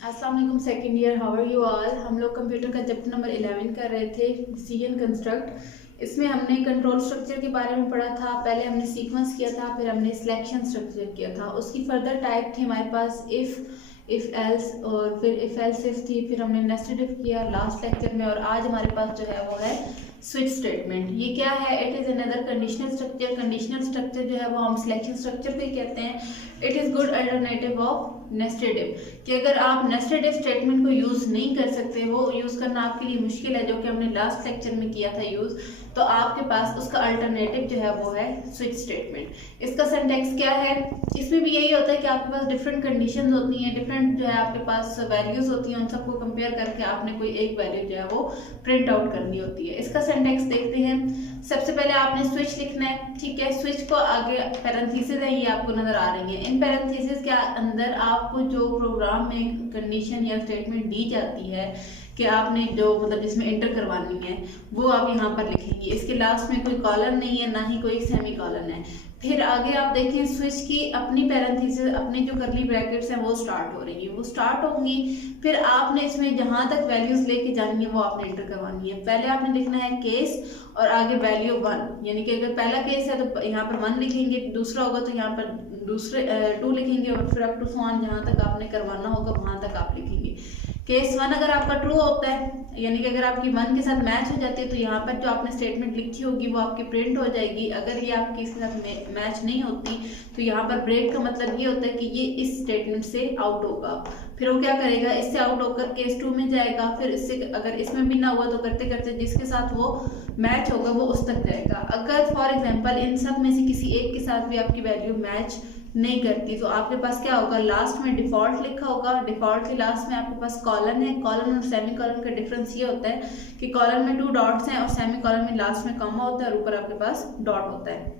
अस्सलाम वालेकुम second year, how are you all. हम लोग कंप्यूटर का चैप्टर नंबर 11 कर रहे थे, डिसीजन कंस्ट्रक्ट। इसमें हमने कंट्रोल स्ट्रक्चर के बारे में पढ़ा था। पहले हमने सीक्वेंस किया था, फिर हमने सिलेक्शन स्ट्रक्चर किया था। उसकी फर्दर टाइप थी हमारे पास इफ़ एल्स, और फिर इफ एल्स इफ थी। फिर हमने नेस्टेड इफ किया लास्ट लेक्चर में, और आज हमारे पास जो है वो है स्विच स्टेटमेंट। ये क्या है? It is another conditional structure. Conditional structure जो है वो हम सिलेक्शन स्ट्रक्चर को ही कहते हैं। It is good alternative of nested if. कि अगर आप नेस्टेड इफ स्टेटमेंट को यूज़ नहीं कर सकते, वो यूज़ करना आपके लिए मुश्किल है, जो कि हमने लास्ट लेक्चर में किया था यूज़, तो आपके पास उसका अल्टरनेटिव जो है वो है स्विच स्टेटमेंट। इसका सिंटैक्स क्या है? इसमें भी यही होता है कि आपके पास डिफरेंट कंडीशंस होती हैं, डिफरेंट जो है आपके पास वैल्यूज होती हैं, उन सबको कंपेयर करके आपने कोई एक वैल्यू जो है वो प्रिंट आउट करनी होती है। इसका सिंटैक्स देखते हैं। सबसे पहले आपने स्विच लिखना है, ठीक है। स्विच को आगे पैरेंथेसिस है, ये आपको नजर आ रही है। इन पैरेंथेसिस के अंदर आपको जो प्रोग्राम में कंडीशन या स्टेटमेंट दी जाती है कि आपने जो मतलब जिसमें एंटर करवानी है, वो आप यहाँ पर लिखेंगे। इसके लास्ट में कोई कॉलन नहीं है, ना ही कोई सेमी कॉलन है। फिर आगे आप देखें, स्विच की अपनी पैरेंथेसिस, अपनी जो करली ब्रैकेट्स हैं वो स्टार्ट हो रही है, वो स्टार्ट होंगी। फिर आपने इसमें जहां तक वैल्यूज लेके जानी है वो आपने एंटर करवानी है। पहले आपने लिखना है केस और आगे वैल्यू 1, यानी कि अगर पहला केस है तो यहाँ पर 1 लिखेंगे, दूसरा होगा तो यहाँ पर दूसरे 2 लिखेंगे, और फिर अप टू सो ऑन जहां तक आपने करवाना होगा वहां तक आप लिखेंगे। केस 1 अगर आपका ट्रू होता है, यानी कि अगर आपकी 1 के साथ मैच हो जाती है, तो यहाँ पर जो आपने स्टेटमेंट लिखी होगी वो आपकी प्रिंट हो जाएगी। अगर ये आपके साथ मैच नहीं होती, तो यहाँ पर ब्रेक का मतलब ये होता है कि ये इस स्टेटमेंट से आउट होगा। फिर वो क्या करेगा, इससे आउट होकर केस 2 में जाएगा। फिर इससे अगर इसमें भी ना हुआ तो करते करते जिसके साथ वो मैच होगा वो उस तक जाएगा। अगर फॉर एग्जाम्पल इन सब में से किसी एक के साथ भी आपकी वैल्यू मैच नहीं करती, तो आपके पास क्या होगा, लास्ट में डिफॉल्ट लिखा होगा। डिफॉल्ट के लास्ट में आपके पास कॉलन है। कॉलन और सेमी कॉलन का डिफरेंस ये होता है कि कॉलन में 2 डॉट्स हैं और सेमी कॉलन में लास्ट में कॉमा होता है और ऊपर आपके पास डॉट होता है।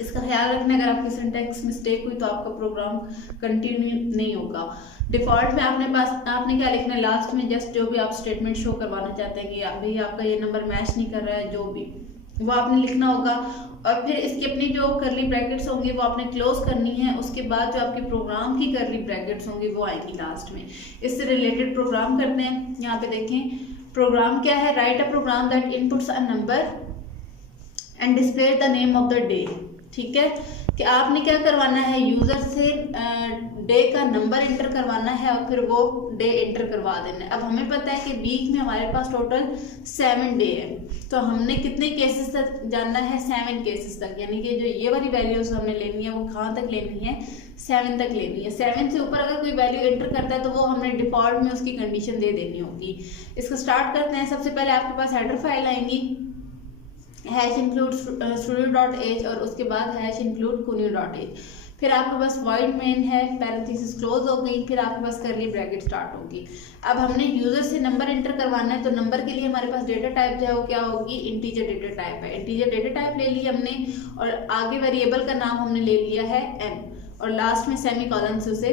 इसका ख्याल रखना, अगर आपकी सिंटैक्स मिस्टेक हुई तो आपका प्रोग्राम कंटिन्यू नहीं होगा। डिफॉल्ट में आपने क्या लिखना है, लास्ट में जस्ट जो भी आप स्टेटमेंट शो करवाना चाहते हैं कि भाई आपका ये नंबर मैच नहीं कर रहा है, जो भी वो आपने लिखना होगा। और फिर इसकी अपनी जो करली ब्रैकेट्स होंगी वो आपने क्लोज करनी है। उसके बाद जो आपके प्रोग्राम की करली ब्रैकेट्स होंगी वो आएंगी लास्ट में। इससे रिलेटेड प्रोग्राम करते हैं। यहाँ पे देखें प्रोग्राम क्या है, write a program that inputs a number and display the name of the day. ठीक है, कि आपने क्या करवाना है, यूजर से डे का नंबर एंटर करवाना है और फिर वो डे एंटर करवा देना है। अब हमें पता है कि वीक में हमारे पास टोटल 7 डे है, तो हमने कितने केसेस तक जानना है, 7 केसेस तक। यानी कि जो ये वाली वैल्यूज हमने लेनी है वो कहाँ तक लेनी है, 7 तक लेनी है। 7 से ऊपर अगर कोई वैल्यू एंटर करता है तो वो हमने डिफॉल्ट में उसकी कंडीशन दे देनी होगी। इसको स्टार्ट करते हैं। सबसे पहले आपके पास हेडर फाइल आएंगी, हैश इंक्लूड studio.h, और उसके बाद हैश इंक्लूड kunio.h। फिर आपके पास void main है, पैरेंथेसिस क्लोज हो गई, फिर आपके पास करली ब्रैकेट स्टार्ट होगी। अब हमने यूजर से नंबर एंटर करवाना है, तो नंबर के लिए हमारे पास डेटा टाइप जो है वो क्या होगी, इंटीजर डेटा टाइप है। इंटीजर डेटा टाइप ले ली हमने, और आगे वेरिएबल का नाम हमने ले लिया है n, और लास्ट में सेमी कॉलन से उसे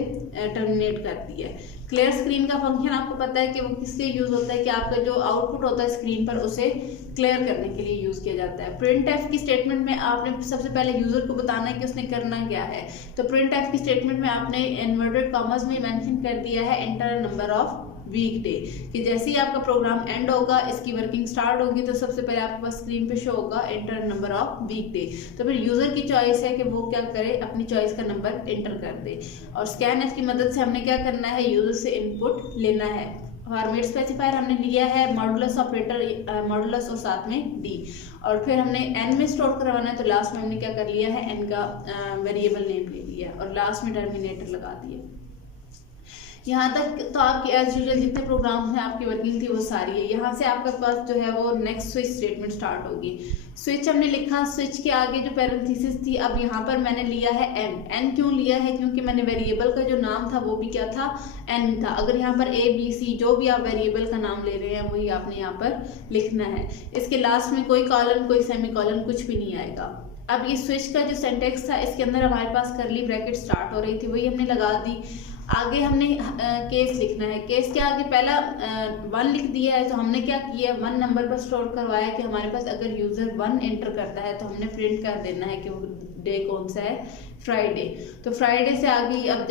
टर्मिनेट कर दिया है। क्लियर स्क्रीन का फंक्शन आपको पता है कि वो किस लिए यूज होता है, कि आपका जो आउटपुट होता है स्क्रीन पर उसे क्लियर करने के लिए यूज किया जाता है। प्रिंट एफ की स्टेटमेंट में आपने सबसे पहले यूजर को बताना है कि उसने करना क्या है। तो प्रिंट एफ की स्टेटमेंट में आपने इन्वर्टेड कॉमर्स में मेंशन कर दिया है enter number of week day, कि जैसे ही आपका प्रोग्राम एंड होगा, इसकी वर्किंग स्टार्ट होगी, तो सबसे पहले आपके पास स्क्रीन पे शो होगा enter number of week day. तो फिर यूजर की चॉइस है कि वो क्या करे, अपनी चॉइस का नंबर एंटर कर दे। और स्कैन एफ की मदद से हमने क्या करना है, यूजर से इनपुट लेना है। फॉर्मेट स्पेसिफायर हमने लिया है, मॉडुलस ऑपरेटर, मॉडुलस और साथ में डी, और फिर हमने एन में स्टोर करवाना है, तो लास्ट में हमने क्या कर लिया है, एन का वेरिएबल नेम ले लिया और लास्ट में टर्मिनेटर लगा दिया। यहाँ तक तो आपकी एज यूजुअल जितने प्रोग्राम्स हैं आपकी वर्किंग थी वो सारी है। यहाँ से आपके पास जो है वो नेक्स्ट स्विच स्टेटमेंट स्टार्ट होगी। स्विच हमने लिखा, स्विच के आगे जो पैरेंथेसिस थी, अब यहाँ पर मैंने लिया है एन। एन क्यों लिया है, क्योंकि मैंने वेरिएबल का जो नाम था वो भी क्या था, एन था। अगर यहाँ पर ए बी सी जो भी आप वेरिएबल का नाम ले रहे हैं वही आपने यहाँ पर लिखना है। इसके लास्ट में कोई कॉलन, कोई सेमी कॉलन कुछ भी नहीं आएगा। अब ये स्विच का जो सिंटैक्स था, इसके अंदर हमारे पास करली ब्रैकेट स्टार्ट हो रही थी, वही हमने लगा दी। आगे हमने केस लिखना है। केस के आगे पहला 1 लिख दिया है, तो हमने क्या किया, 1 नंबर पर स्टोर करवाया कि हमारे पास अगर यूज़र 1 एंटर करता है तो हमने प्रिंट कर देना है कि वो डे कौन सा है, फ्राइडे। तो फ्राइडे से आगे अब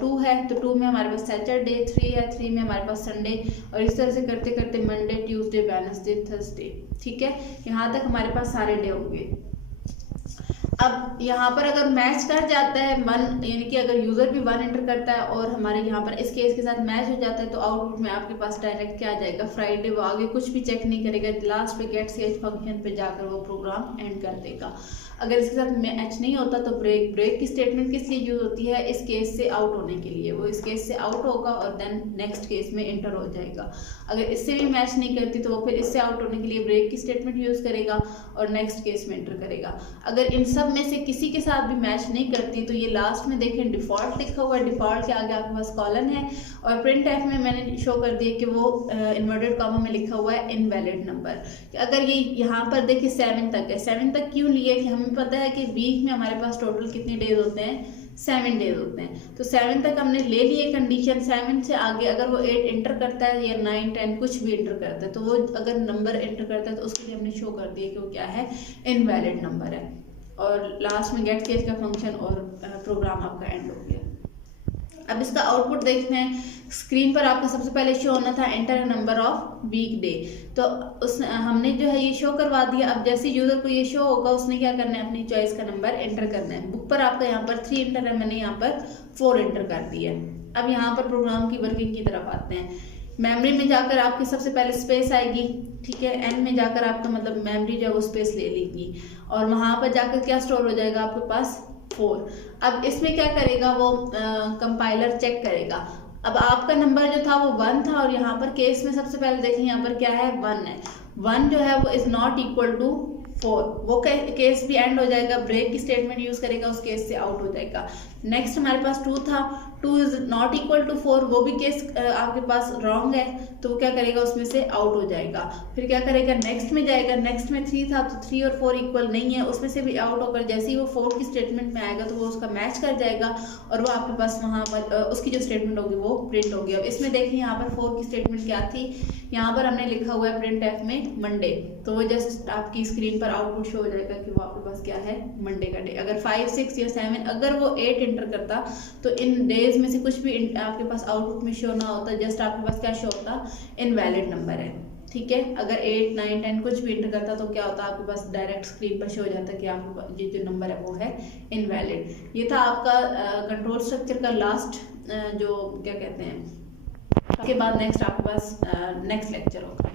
2 है, तो 2 में हमारे पास सैटरडे, 3 है, 3 में हमारे पास संडे, और इस तरह से करते करते मंडे, ट्यूसडे, वेडनेसडे, थर्सडे। ठीक है, यहाँ तक हमारे पास सारे डे होंगे। अब यहाँ पर अगर मैच कर जाता है 1, यानी कि अगर यूज़र भी 1 एंटर करता है और हमारे यहाँ पर इस केस के साथ मैच हो जाता है, तो आउटपुट में आपके पास डायरेक्ट क्या आ जाएगा, फ्राइडे। वो आगे कुछ भी चेक नहीं करेगा, लास्ट पे गेट ch फंक्शन पे जाकर वो प्रोग्राम एंड कर देगा। अगर इसके साथ मैच नहीं होता तो ब्रेक की स्टेटमेंट किस लिए यूज होती है, इस केस से आउट होने के लिए। वो इस केस से आउट होगा और देन नेक्स्ट केस में एंटर हो जाएगा। अगर इससे भी मैच नहीं करती तो वो फिर इससे आउट होने के लिए ब्रेक की स्टेटमेंट यूज करेगा और नेक्स्ट केस में एंटर करेगा। अगर इन सब में से किसी के साथ भी मैच नहीं करती तो ये लास्ट में देखें डिफॉल्ट लिखा हुआ है, डिफॉल्ट के आगे आपके पास कॉलन है, और प्रिंट एफ में मैंने शो कर दिया कि वो इन्वर्टेड कॉमा में लिखा हुआ है इनवैलिड नंबर। अगर ये यहाँ पर देखिए 7 तक है, 7 तक क्यों लिए कि हमें पता है कि वीक में हमारे पास टोटल कितने डेज होते हैं, 7 डेज होते हैं। तो 7 तक हमने ले लिए कंडीशन। 7 से आगे अगर वो 8 एंटर करता है या 9, 10 कुछ भी एंटर करता है, तो वो अगर नंबर एंटर करता है तो उसके लिए हमने शो कर दिया कि वो क्या है, इनवैलिड नंबर है। और लास्ट में गेट केस का फंक्शन और प्रोग्राम आपका एंड हो गया। अब इसका आउटपुट देखते हैं। स्क्रीन पर आपका सबसे पहले शो होना था enter number of week day, तो हमने जो है ये शो करवा दिया। अब जैसे यूजर को ये शो होगा उसने क्या करना है, अपनी चॉइस का नंबर एंटर करना है। बुक पर आपका यहाँ पर 3 एंटर है, मैंने यहाँ पर 4 एंटर कर दिया है। अब यहाँ पर प्रोग्राम की वर्किंग की तरफ आते हैं। मेमोरी में जाकर आपकी सबसे पहले स्पेस आएगी, ठीक है, एन में जाकर आपका मतलब मेमोरी जो है वो स्पेस ले लेगी, और वहाँ पर जाकर क्या स्टोर हो जाएगा आपके पास, 4। अब इसमें क्या करेगा वो, कंपाइलर चेक करेगा। अब आपका नंबर जो था वो 1 था, और यहाँ पर केस में सबसे पहले देखें यहाँ पर क्या है, 1 है। 1 जो है वो इज नॉट इक्वल टू 4, वो केस भी एंड हो जाएगा, ब्रेक की स्टेटमेंट यूज करेगा, उस केस से आउट हो जाएगा। नेक्स्ट हमारे पास 2 था, 2 इज नॉट इक्वल टू 4, वो भी केस आपके पास रॉन्ग है, तो वो क्या करेगा, उसमें से आउट हो जाएगा। फिर क्या करेगा, नेक्स्ट में जाएगा। नेक्स्ट में 3 था, तो 3 और 4 इक्वल नहीं है, उसमें से भी आउट होकर जैसे ही वो 4 की स्टेटमेंट में आएगा तो वो उसका मैच कर जाएगा, और वो आपके पास वहाँ पर उसकी जो स्टेटमेंट होगी वो प्रिंट होगी। अब इसमें देखिए यहाँ पर 4 की स्टेटमेंट क्या थी, यहाँ पर हमने लिखा हुआ है प्रिंट एफ में मंडे, तो वो जस्ट आपकी स्क्रीन पर आउटपुट शो हो जाएगा कि वो आपके पास क्या है, मंडे का डे। अगर 5, 6 या 7 अगर वो 8 एंटर करता तो इन डेज में से कुछ भी आपके पास आउटपुट में शो ना होता, जस्ट आपके पास क्या शो होता, इनवैलिड नंबर है। ठीक है, अगर 8, 9, 10 कुछ भी एंटर करता तो क्या होता, आपके पास डायरेक्ट स्क्रीन पर शो हो जाता कि आपके पास ये जो नंबर है वो है इनवैलिड। ये था आपका कंट्रोल स्ट्रक्चर का लास्ट जो क्या कहते हैं, उसके बाद नेक्स्ट आपके पास नेक्स्ट लेक्चर होगा।